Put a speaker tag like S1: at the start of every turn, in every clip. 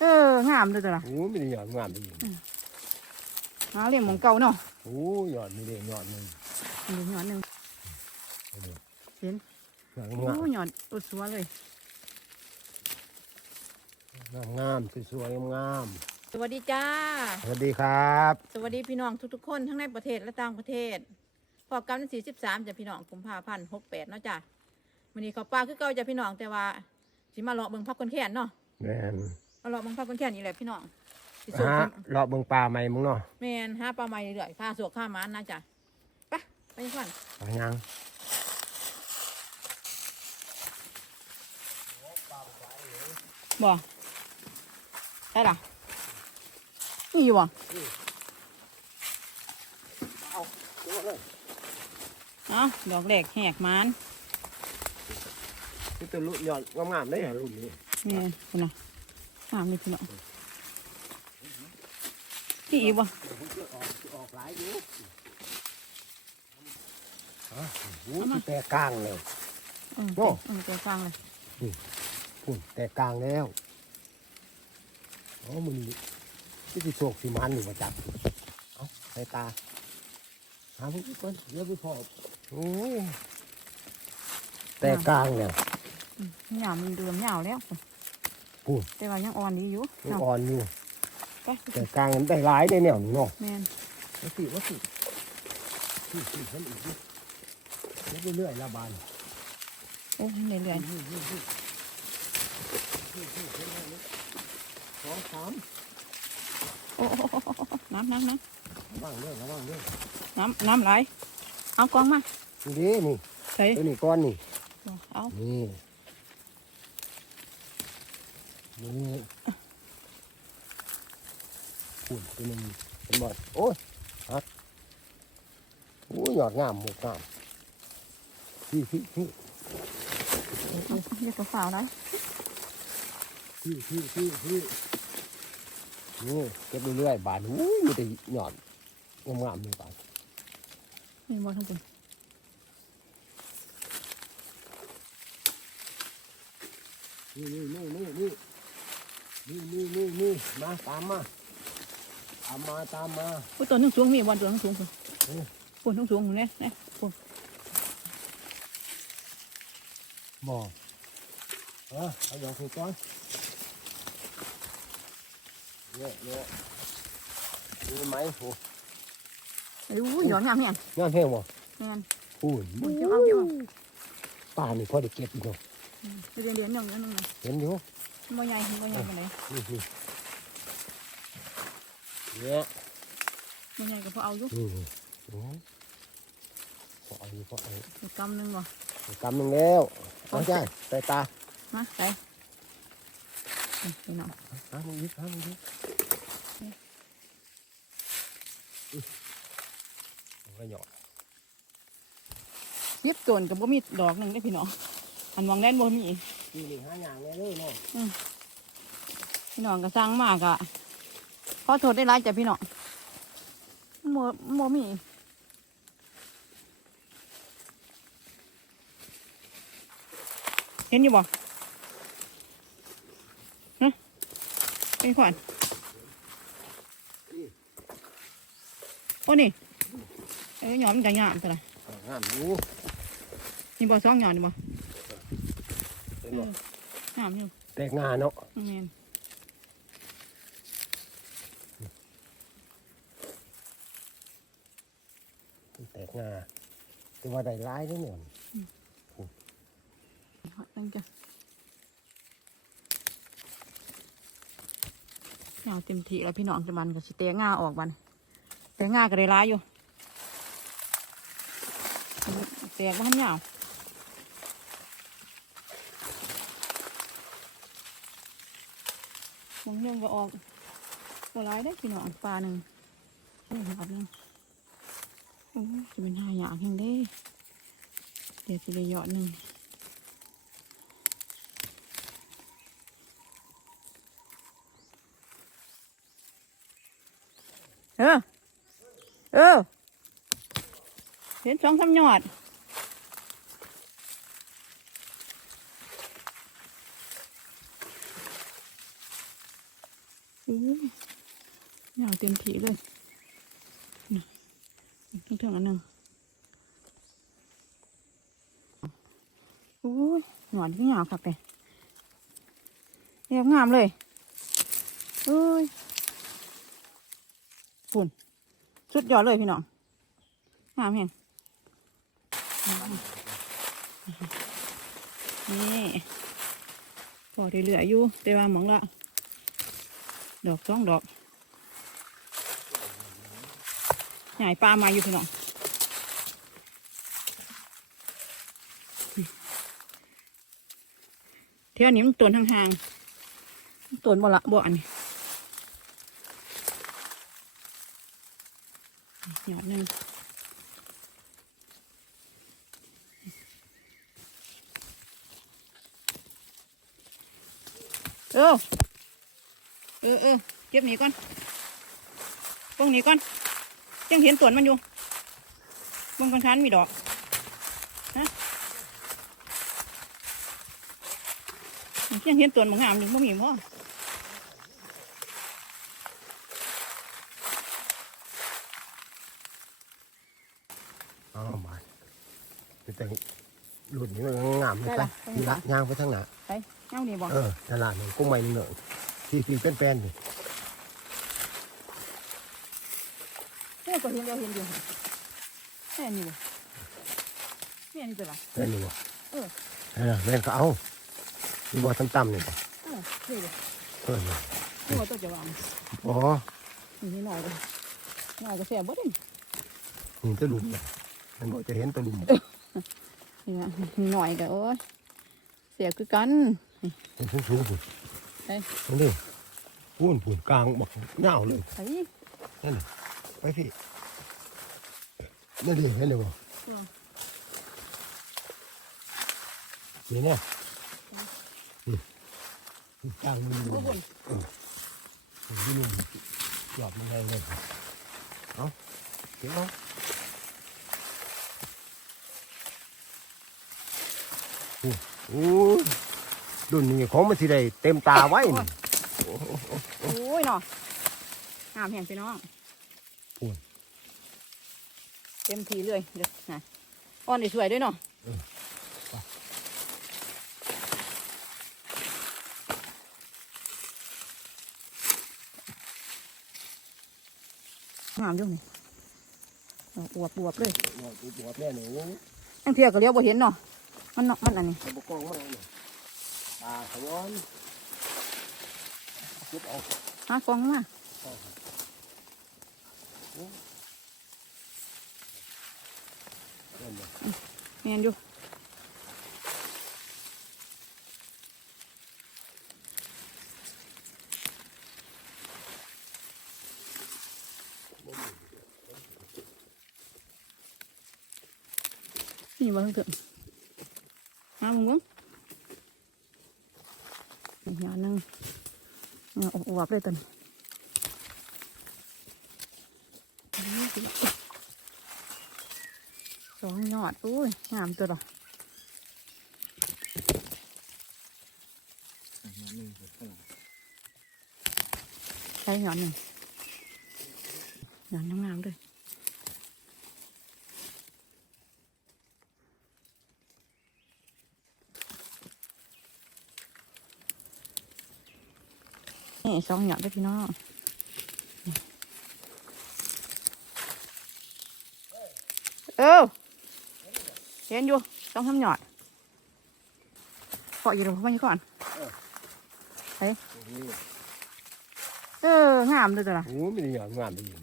S1: เอองามเลยตัวละ
S2: โอ้ไม่ได้หยอดงามดี
S1: หาเลี้ยงหมองเก่าเนาะ
S2: โอ้หยอดไม่ได้หยอดหนึ่ง
S1: อันนี้หยอดหนึ่งเห็น
S2: งาม
S1: โอ้หยอดอุดสัวเลย
S2: งามงามสวยๆงาม
S1: สวัสดีจ้า
S2: สวัสดีครับ
S1: สวัสดีพี่น้องทุกๆคนทั้งในประเทศและต่างประเทศพบกันวันที่สิบสามจ้ะพี่น้องกุมภาพันธ์หกแปดเนาะจ้ะวันนี้เขาปลาคือเก่าจ้ะพี่น้องแต่ว่า สิมาเลาะเบิ่งพักคนแค้นเนาะ
S2: แม่น
S1: มาเลาะเบิ่งพักคนแค้นนี่แหละพี่น้องสิสูบ
S2: ฮะเลาะเบิ่งปลาใหม่มึงเนาะ
S1: แมนหาปลาใหม่เรื่อยๆพาสวกข้ามมันนะจ้ะไปไปยังก่อน
S2: ปลายัง
S1: บ่ได้ล่ะนี่อยู่บ่
S2: เอาตัวเลย
S1: เอ้าดอกแรกแหกมัน
S2: นี่ ตัวลุหยอดงามๆได้เหรอลูกนี้
S1: นี่คุณน่ะงามนี่พี่น้องนี่อีบ่
S2: ออกออกหลายอยู่ฮะโอ้ยแต่กลางเลยโอ้
S1: เออใจฟังเลย
S2: พุ่นแต่กลางแล้วอ๋อมันที่สิโศกสิมันอยู่ประจับเอาใส่ตาหาพวกนี้ก่อนเดี๋ยวไปพอโอ้ยแต่กลางเนี่ย
S1: หยาวมันเดือมเหยาวแล้ว
S2: พูด
S1: แต่ว่ายังอ่อนดีอยู่
S2: ยัง
S1: เนาะ
S2: อ่อนอยู่
S1: ไป
S2: แต่กลางมันได้หลายได้แนวนี้เนาะ
S1: แมน
S2: วัสิวัสิที่ที่ฉันอีกนิดแล้วเรื่อยๆละบาน
S1: โอ้ยเรื่อย
S2: สองสาม
S1: ๆโอ้โอ้โอ้โอ้โอ้น้ำน้ำน้
S2: ระวังเด้อระวังเด้อำ
S1: น้ำน้ำไหลเอากล้องมา
S2: นี่ดินี่
S1: ใส่
S2: ตัวนี้ก้อนนี่
S1: เอา
S2: นี่ นี่ปุ่นตัวนึงเป็นหมดโอ้ยฮักโอ้ยหยอดงามหมดงามพี่พี่พี่
S1: อาเดี๋ยวตัวฝ่าวนะ
S2: พี่พี่พี่พี่นี่เก็บเรื่อยๆบานอู้ยมีแต่หยอดงามๆเลยบาน
S1: นี่บอดทั้งปุ่น
S2: นี่นี่นี่นี่ นี่นี่นี่นี่นี่มาตามมาตามมาตามมา
S1: อุ้ยตัวนึงสูงมีบอลตัวนึงสูงปุ่น
S2: เออ
S1: ปุ่นทั้งสูงปุ่นเนี่ยเนี่ยปุ่น
S2: บอกเออเอาอย่างถูกต้องเนี่ยเนี่ยนี่ไหมโอ้
S1: อุ้ยหยอดงามแห้ง
S2: งานเพ่งบ่
S1: แมน
S2: อุ้ย
S1: โอ้ยเก็บเอาเก็บเอา
S2: ป่านี่พอได้เก็บอยู่เนาะ
S1: อืมเดี๋ยวเดี๋ยวหนึ่งเดี๋ยวหนึ่งนะ
S2: เห็นอยู่
S1: บ่ใหญ่บ่ใหญ่ปานใด
S2: นี่นี่เนี่ย
S1: บ่ใหญ่ก็พอเอาอยู่
S2: นี่นี่โอ้พอเอาอยู่พอเอา
S1: อีกกำหนึงบ่
S2: กำหนึ่งแล้วเอาใช่ใส่ตา
S1: มาใส่นี่พี่น้อง
S2: หามึงยิบหามึงยิบมันก็หยอด
S1: ยิบต้นก็บ่มีดอกหนึงได้อพี่น้องอันวางแน่นบ่มี
S2: นี่นี่หาอย่างเลยเนาะ
S1: พี่น้องก็สั่งมากอะขอโทษได้หลายจ้ะพี่น้องโมโมมีเห็นอยู่บ่ฮะไอ้ขวัญโอ้นี่เอ้ยหยอมนจะหยามตัวละ
S2: งามอยู่
S1: นี่บ่สองหยอมนี่บ่
S2: นบ่
S1: หยามอยู่
S2: แตกงาเนาะ
S1: แม่น
S2: แตกงาแต่ว่าได้ร้ายได้เนี่ย
S1: ตั้งจ้ะหยามเต็มที่แล้วพี่น้องจะมันก็สิเตะง่าออกบันเตะง่าก็ได้ร้ายอยู่เตะบ้านยาวม อก็ออกก็ร้ายได้อพี่น้องปลาหนึ่งนี่ครับนึงโอ้จะเป็นหายากแห่งเด้ เดี๋ยวจะได้ยอดหนึ่งเออ เออ เห็นสองสามยอด อู้ยวเต็มทีเลยนี่นี่เท่านั้นหนึ่งอู้ยหนอนที่ยวคักเลยเรียบงามเลยเอ้ยฝุ่นสุดยอดเลยพี่น้องงามเห็นนี่พอได้เหลืออยู่แต่ว่าหมองละ ดอกสองดอกใหญ่ปลามาอยู่พี่น้องเที่ยวนี้มันตวนห่างๆมันตวนบ่ละบ่อันนี้หยอดหนึ่งเออ เออเออเก็บหนีก่อนตรงนี้ก่อนยังเห็นตวนมันอยู่บนกระชั้นมีดอกฮะยังเห็นตวนบางงามอยู่บ่มีมั้ง
S2: เอามาแต่หลุดนี่มันงามเลยจ้ะทีละย่างไปทางหน้า
S1: ไปเงานี่บ่
S2: เออตลาดนี่กุ้งใหม่นี่เนอะที่ที่เป็นแป้นๆนี่
S1: เฮ้ยก็เห็นเดียวเห็นอยู่แม่นี่บ่แม่นี่เป็นไร
S2: แป้นนี่บ่
S1: เออ
S2: เออแม่นก็เอานี่บ่ต่ำๆนี่บ่
S1: เออนี่เลย
S2: เออนี่
S1: นี่ว่าตัวจะวาง
S2: อ๋อ
S1: นี่หน่อยเลยหน่อยก็แสบบ่ได้
S2: นี่ตะลุมเนี่ยมันบ่จะเห็นตะลุม
S1: นี่นะนี่หน่อยก็โอ้ยเสียคือกัน
S2: เป็นสูงๆ พุ่น
S1: เฮ้ย
S2: นั่นดิพูนพุ่นกลางบักยาวเลย
S1: ไอ้
S2: นั่นน่ะไปพี่นั่นดิเห็นเลยบ่
S1: อืม
S2: นี่เนี่ยอืมกลางมือ
S1: ทุกคน
S2: ผมที่นี่หยอดมันแรงเลยเอาเดี๋ยวเอาโอ้โห รุ่นนี้ของมันสิได้เต็มตาไว้นี่
S1: โอ้ยเนาะงามแห่งพี่น้อง
S2: พูน
S1: เต็มทีเลยเดี๋ยวนะอ่อนได้สวยด้วยเนาะ
S2: เออไป
S1: งามอยู่นี่เอาอวบอวบเลย
S2: หยอดตัวแม่หนู
S1: ตั้งเทียก็เลี้ยวบ่เห็นเนาะมันเนาะมันอันนี้
S2: ตะบกล้องมาเลยตาขย้อนเก็บเอา
S1: หากองมา
S2: เล่นเลย
S1: แมนอยู่นี่บ่ถึงหามึงเบิ่งอีกอย่างหนึงเอาอวบๆเลยตอนนี้สองยอดอุ้ยงามตัวละใช้หยอนหนึ่งหยอนงามๆเลย นี่สองหยอดด้วยพี่น้องนี่เออเห็นอยู่ต้องทำหยอดเกาะอยู่ตรงพวกนี้ก่อนเอองามเลยตัวละ
S2: โอ้ไม่ได้หยอดงานไปอยู่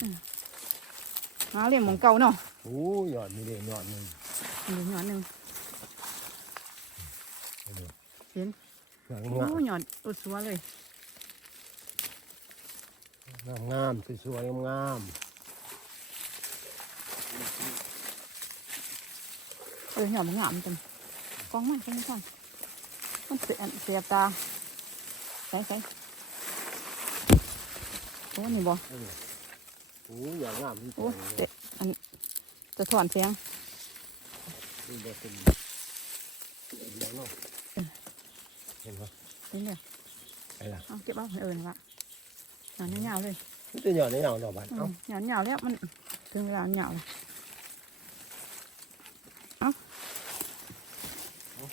S1: หาเรียมของเก่าเนาะ
S2: โอ้หยอดมีเดียหยอดหนึ่ง
S1: หนึ่งหยอดหนึ่งเห็น
S2: งาม
S1: โอ้หยอดอุดสัวเลย
S2: งามงามสวยๆงาม
S1: เออหยอดมันงามจังกองมันกองมันก่อนมันเสียเสียบตาใส่ใส่โอ้นี่บ่
S2: โอ้หยอดงามที่
S1: โอ้
S2: สุด
S1: เตะอันจะถอนเสียง
S2: นี่บ่เป็นเดี๋ยวเนาะเห็นปะ
S1: นี่เนี่ย
S2: ไปละ
S1: เอาเก็บเอาเออนี่ละ หนอนยาวๆเลย
S2: มันจะหย่อนในหย่อนดอกบาน
S1: อื
S2: เอ้าม
S1: หนอนยาวแล้วมันถึงเวลาหนาวแล้ว
S2: เอา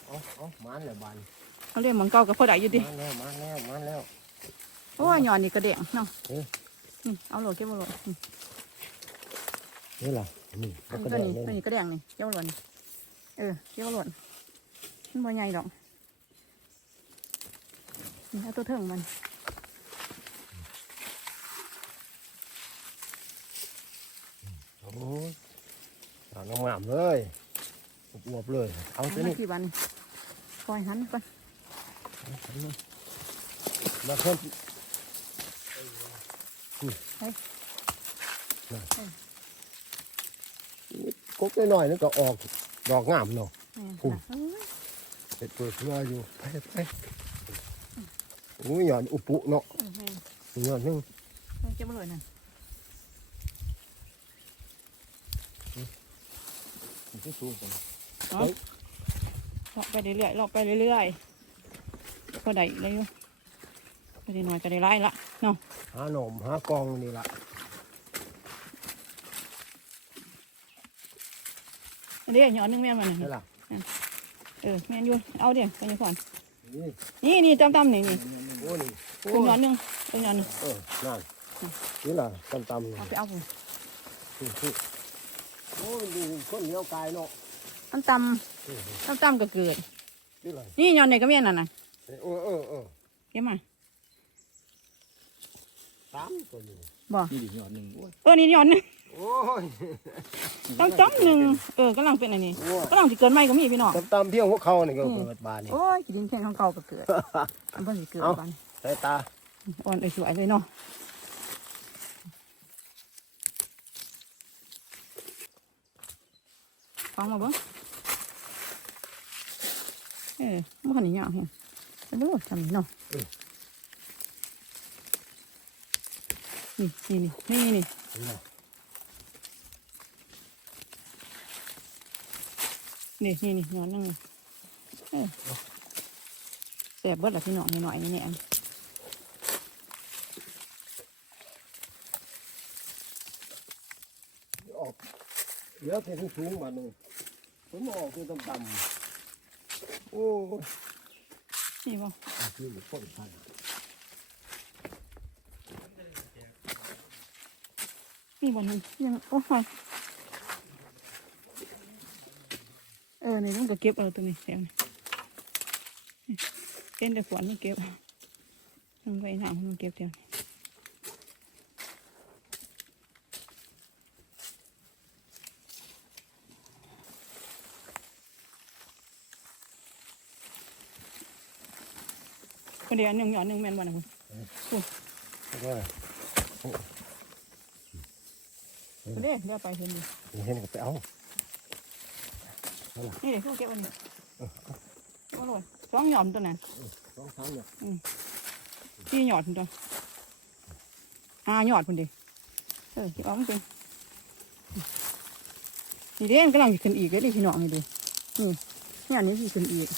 S2: เอาเอามันแล้วบาน
S1: เขาเรียกหมังเก่ากับพ่อใดอยู่ดิ
S2: มันแล้วมันแล้วมันแล้ว
S1: โอ้ยหนอนนี่กระเดงเนาะ
S2: เออ
S1: นี่เอาโหลดเก็บเอาโหลดนี่
S2: นี่ล่ะนี่
S1: อั
S2: มัน
S1: น
S2: ก็
S1: ตัว
S2: ได้
S1: นี้
S2: เลย
S1: ตัวนี้กระเดงนี่เก็บเอาโหลดนี่เออเก็บเอาโหลดมันบ่ใหญ่ดอกนี่เอาตัวเถิงมัน
S2: โอ้ย หางงามๆเลยอวบๆเลย เอา
S1: เอา
S2: ตัว
S1: มา
S2: นี้
S1: กี่วันปล่อยหันก่อน
S2: มาเพิ่มกบหน่อยๆนึงก็ออกดอกงามเนาะ
S1: นี่
S2: อุ้ย
S1: นะเอ้ย
S2: เห็ดเปิดรออยู่ไปไปโอ้ยหย่อนอุปุเนาะ
S1: เออแม่น
S2: หย่อนนึง
S1: เอาเก็บเอาโหลดน่ะ
S2: มัน ก็สูงกว่า
S1: เอาเลาะไปเรื่อยๆเลาะไปเรื่อยๆพอได้เลยอยู่พอได้หน่อยก็ได้ไล่ละเนาะ
S2: หาหนมหากองนี่ละ
S1: อันนี้หยอดหนึงแม่มัน
S2: ใช่
S1: น่ะ
S2: ล่ะ
S1: เออแม่นอยู่เอาเดี๋ยวไปนี่ก่อน
S2: นี่
S1: นี่นี่จำตำนี่นี่
S2: โอ้นี่โอ้
S1: เป็นหยอดหนึงเป็นหยอดหนึง
S2: เออนั่นนี่ล่ะตำๆนี่
S1: เอาไปเอาผม
S2: โอ้ยดูคนเหนียวกายเนาะ
S1: ตำตำตำตำก็เกิด
S2: นี่ล่ะ
S1: นี่หยอดไหนก็แม่นน่ะนะ
S2: เออเออเออ
S1: เก็บมา
S2: สามตัวอยู่
S1: บ่
S3: นี่ดิหยอดหนึ่งโอ้ย
S1: เออนี่หยอดหนึง
S2: โอ้ย
S1: ต้องจำหนึ่งเออกำลังเป็นอันนี้
S2: โอ้ย
S1: กำลังสิเกิดใหม่ก็มีพี่น้อง
S2: ตำๆเที่ยงหัวเขานี่ก็เกิดบานนี่
S1: โอ้ยกินดินแข็งของเก่าก็เกิดอันเพิ่นสิเกิด
S2: เอา
S1: บ้าน
S2: สายตา
S1: อ่อนเอ้ยสวยเลยเนาะ ฟังมาเบิ่งเออบ่คันนี่ยาวแฮงไปดูจำนี่เนาะนี่นี่นี่นี่นี่
S2: นี่ล่ะ
S1: นี่นี่นี่ย้อนนึงเออแสบเบิดละพี่น้องนิดหน่อยนี่แหละ
S2: ออกเหลือแค่สูงๆบานนึง ผมออกคือต่ำๆโอ้ย
S1: นี่บ่
S2: คือคนพัน
S1: นี่บ่นึงยังโอ้ยเออนี่มันก็เก็บเอาตัวนี้แถวนี้นี่เป็นแต่ขวานมันเก็บมันไปหนังมันเก็บแถวนี้ เดียวหนึ่งหยอดหนึ่งแม่นบ่นะคุณ
S2: แล้วก็
S1: คนเดียวเดี๋ยวไปเห็นดิ
S2: เห็นก็ไปเอา
S1: นี่เดี๋ยวเขาเก็บอันนี้เอาเลยสองหยอดตัวนั้น
S2: สองสามเนี่ย
S1: สี่หยอดพุ่นตัวห้าหยอดพุ่นดิเออเก็บเอามันเป็นนี่เด้มันกำลังจะขึ้นอีกเลยดิพี่น้องนี่ดินี่นี่อันนี้สิขึ้นอีก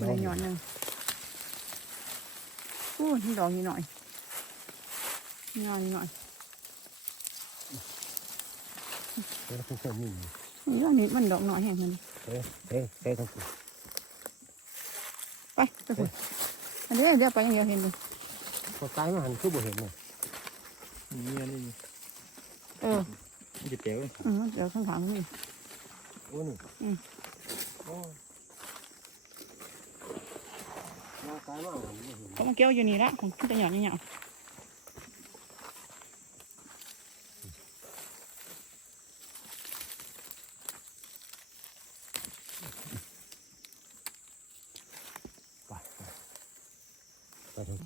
S1: ตัวละห ยอดหนึ่งอู้นี่ดอกนี่หน่อยนี่หน่อยนี่หน่อย
S2: เฮ้ยเฮ้ยนี่
S1: นี่ดอกนี้มันดอกหน่อยแห้งมัน
S2: เฮ้ยเฮ้ยเฮ้ยทั้งคู่
S1: ไปไปพุ่นอันนี้เดี๋ยวไปอย่างเดียวเห็นดิ
S2: พอตายมาหันคือบ่เห็นเลย
S3: นี่อันนี่
S1: เออ
S3: มันจะเปรี้ยวเลย
S1: อืมเดี๋ยวข้างขางนี่
S2: โอ้นี่
S1: อืม
S2: โอ้ ยตายมาหันเก็
S1: มาเกี่ยวอยู่นี่ละของขึ้นจะหย่อนี่หยอด
S2: ไปไปถึง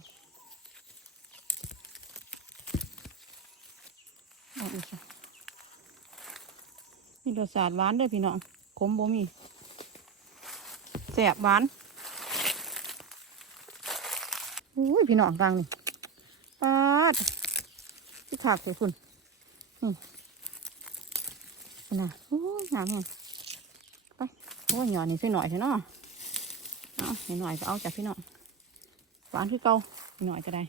S1: เอาอีกจ้ะนี่รสชาติหวานด้อพี่น้องขมบ่มีแสบหวานอุ้ ยพี่น้องกลางนี่ปาดที่ถากใส่คุณนี่นี่นะโอ้ยงามแฮงไปโอ้ยหย่อดนี่สักหน่อยเถอะเนาะเอาพี่หน่อยก็เอาจากพี่น้องหวานคือเก่าพี่หน่อยก็ได้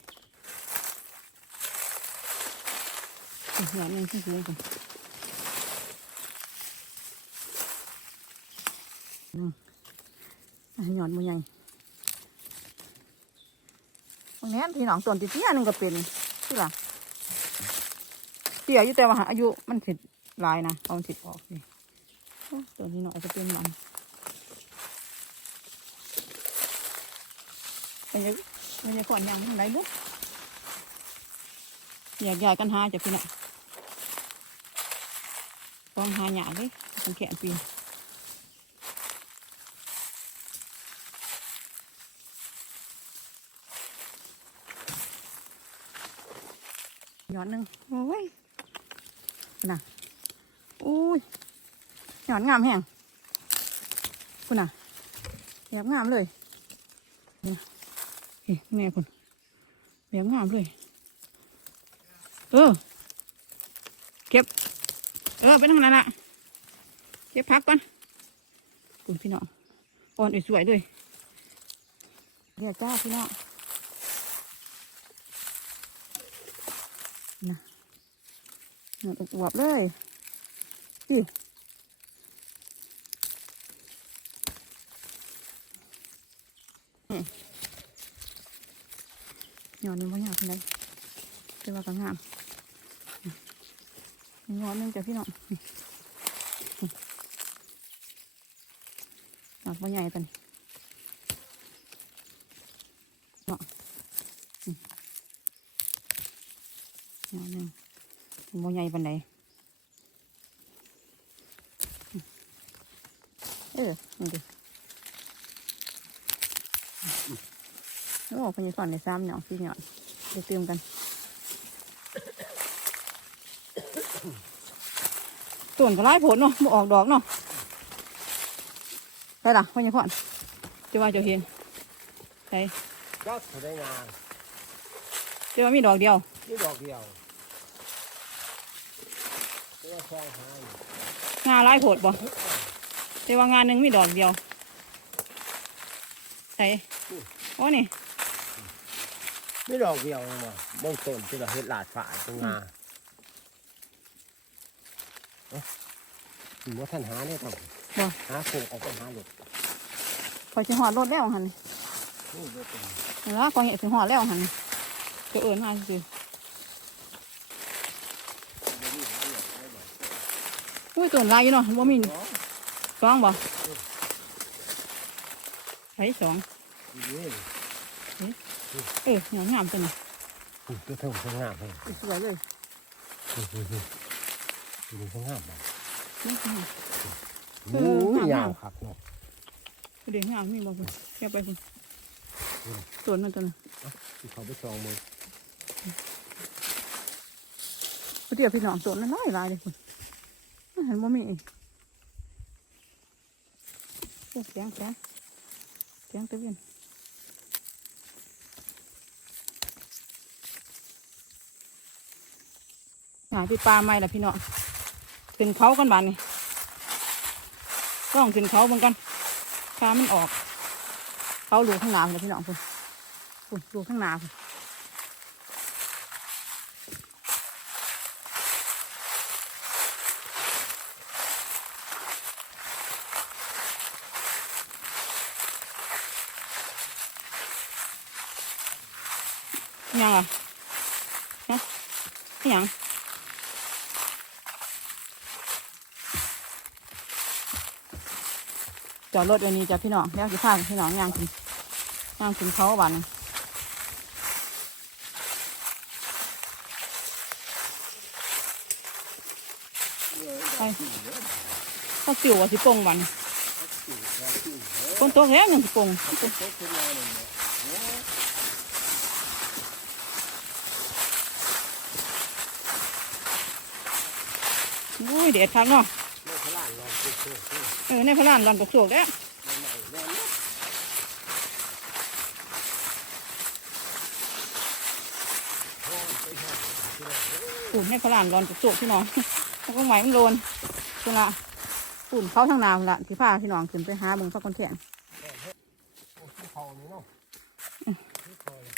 S1: หน่อยหนึงที่ซื้อกันอืมอะหยอดมือใหญ่ บางแน่นพี่น้องต้นติเตี้ยๆหนึงก็เป็นคือล่ะเตี้ยอยู่แต่ว่าอายุมันสิหลายนะเอามันสิออกนี่โอ้ตัวนี้หน่อยจะเป็นมันมันจะมันจะก่อนยังทางไหนลูกอยากอยากกันหาจากพี่น่ะต้องหาหยาเลยต้องแขนปีน หยอดหนึ่งโอ้ยน่ะอุ้ยหยอดงามแห้งคุณน่ะแยบงามเลยเฮ้ยแม่คนแบบงามเลย เออ เก็บ เออไปทางนั้นละเก็บพักก่อนคุณพี่น้องอ่อนสวยๆด้วยเดี๋ยวจ้าพี่น้อง นะเงินอวบเลยพี่หยอดนี่ว่ายากเลยแต่ว่าก็งามงอนนึงจ้ะพี่น้องหยอดว่าใหญ่ตันเนาะอืมหยอดหนึ่ง ว่าใหญ่ปันใดอืมเออนี่ดิโอ้พญาสอนในซ้ำเนาะพี่เนาะเดี๋ยวเติมกันต้นก็ไล่ผลเนาะบ่ออกดอกเนาะไปล่ะพ่อยังพ่อนจะว่าเจะเห็นไป
S2: ก็ถได้งาน
S1: จะว่ามีดอกเดียว
S2: นี่ดอกเดียวเรียกว่าซอ งหาย
S1: งาไล่ผลบ่จะว่างานหนึ่งมีดอกเดียวใส่โอ้นี่
S2: นี่ดอกเดียวเองว่ะมงต้นที่เราเฮ็ดลาดฝาตรงงาเอ๊ะหรือว่าท่านหาเนี่ยต้อง
S1: บ่
S2: หาโคงออกไปหาหลุด
S1: พอสิหอดรถแล้วหันนี่
S2: นี่รถเป็น
S1: เห็นแล้วพอเห็นสิหอดแล้วหันนี่จะเอิญมาสิ อุ้ยต้นลายอยู่เนาะบ่ามีสองบ่ไอ้สองเออหยางงามจังเลย
S2: นี่ตัวเท่าข้างงามเลย
S1: สวยเลย
S2: นี่นี่างามเลย
S1: นี่งามเอ
S2: โอ้
S1: ยาม
S2: ยาวครับเนาะ
S1: เดี๋ยวงามมีบอกคุณแค่ไปคุณ
S2: อืม
S1: สวนมันตัวนึง
S2: ที่เขาไปซองมือ
S1: เดี๋ยวพี่น้องสวนมันน้อยลายเลยคุณ ห็นบ่มีอีกโอ้แสงแสงแสงตะเวียนหาที่ปลาไม่ละพี่น้องขึ้นเขากันบานนี่ต้องขึ้นเขาเหมือนกันปลามันออก เขาหลูข้างหน้าเลยพี่น้องคุณคุณลูข้างหน้าคุณ ยังอะฮะยังจอดรถไว้นี่จ้ะพี่น้องแล้วสิพาพี่น้องย่างกินย่างกินเขาบ้านไปถ้าสิวว่าสิปงบ้านนี่คนตัวแค่หนึ่งสิปง อุ้ยเด็ดทักเนาะเออในพระลานลอนกกโศกแล้วปุ่นในพระลานลอนกกโศกพี่น้องแล้วก็ไหวมันโลนคุณละปุ่นเขาทางนาวละที่พาพี่น้องขึ้นไปหาเบิ่งพักคนแขน
S2: เขานี่เนาะที่เขาเลย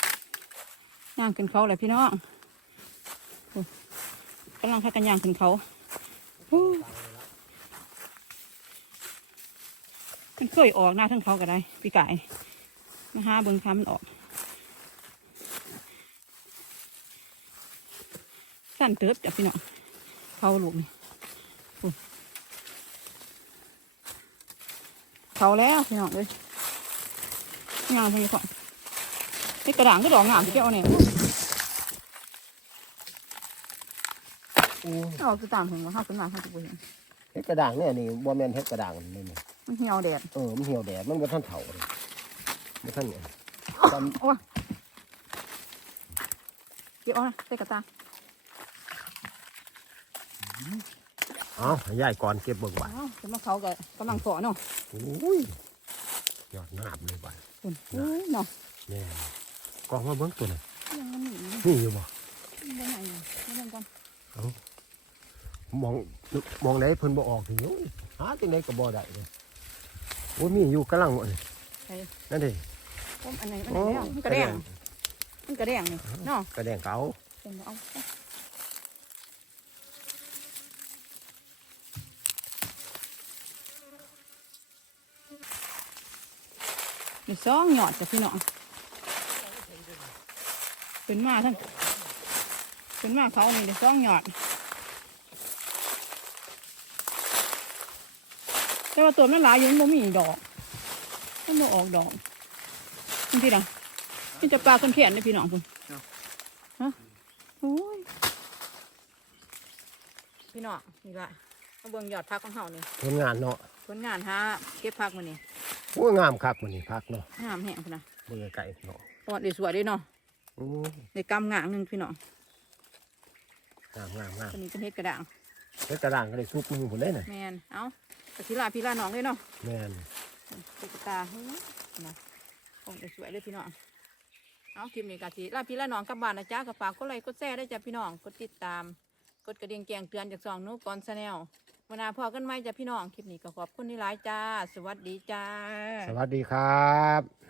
S1: ย่างขึ้นเขาเลยพี่น้องกำลังพากันย่างขึ้นเขา มันเคยออกหน้าทั้งเขาก็ได้ พี่ไก่มาหาเบิ่งค้ำมันออก สั่นเติบจ้ะพี่น้องเขาลูกนี่เขาแล้วพี่น้องเลยงามพี่ของนี่กระด่างก็ดอกงามพี่แก้วเนี่ย
S2: โอ้ย
S1: ออกจะตามถึงว่าห้าขึ้นมาห้าจะไปเห็น
S2: เฮ็ดกระด่างเนี่ยนี่บ่แมนเฮ็ดกระด่างนี่นี่
S1: มันเหี่ยวแดด
S2: เออมันเหี่ยวแดดมันบ่ทันเฒ่าเลยบ่ทันเนี่ยตอน
S1: โอ้ยเดี๋ยวเอานะใส่กระตา
S2: เอาให้ยายก่อนเก็บเบิ่งไว้
S1: อ้าวเห็นว่าเขาก็กำลังเพาะเนาะ
S2: โอ้ยยอดงามเลยบัด
S1: คุณอุ้ยเนาะ
S2: แม่นกองมาเบิ่งตัวน่ะ
S1: ยังมันหนี
S2: นี่อยู่บ่
S1: ได้ไงอะไม่เล่นกัน
S2: มองมองไหนเพิ่นบ่ออกถึงโอ้ยหาจังไดก็บ่ได้เลยโอ้ยมีอยู่กำลังอันนี้
S1: ใช่
S2: นั่นดิ
S1: ต้มอันไหนมันไหนแล้วมันกระแดงมันกระแดงนี่เนาะ
S2: กระแดงเก่า
S1: เป็นบ่เอามีสองหยอดจ้ะพี่น้องเป็นมาทั้ง เป็นมาเขานี่เดี๋ยวสองหยอดแต่ว่าตัวมันหลายอยู่มันบ่มีดอกมันบ่ออกดอกนี่พี่น้องนี่จะปลาคนแขนเลยพี่น้องคุณฮะโอ้ยพี่น้องนี่ละมาเบิ่งยอดพักของเฮานี่
S2: ผลงานเนาะ
S1: ผลงานหาเก็บพักมานี่
S2: โอ้ยงามคักมื้อนี้พักเนาะ
S1: งามแห้งพุ่นนะ
S2: เบิ่งไกลๆเนาะ
S1: ปอดได้สวยเด้วยเนาะ
S2: โอ้ย
S1: ได้กำงางหนึงพี่น้อง
S2: งามงามงาม
S1: ตัวนี้เป็นเฮ็ดกระด่าง
S2: เฮ็ดกระด่างก็ได้ซุปมือพุ่นได้น่ะ
S1: แมนเอ้ากะทิลาพี่ลาน้องเลยเนาะ
S2: แม่น
S1: ตุ๊กตาเฮ้ยนะโอ้ยสวยเลยพี่น้องเอาคลิปนี้กะทิลาพี่ลาน้องกลับบ้านนะจ๊ะก็ฝากกดไลค์กดแชร์ได้วยจ้ะพี่น้องกดติดตาม กดกระดิ่งแจ้งเตือนจากสองนุกก่อนชาแนลวันหน้าพอกันไหมจ้ะพี่น้องคลิปนี้ก็ขอบคุณที่หลายจ้า สวัสดีจ้า
S2: สวัสดีครับ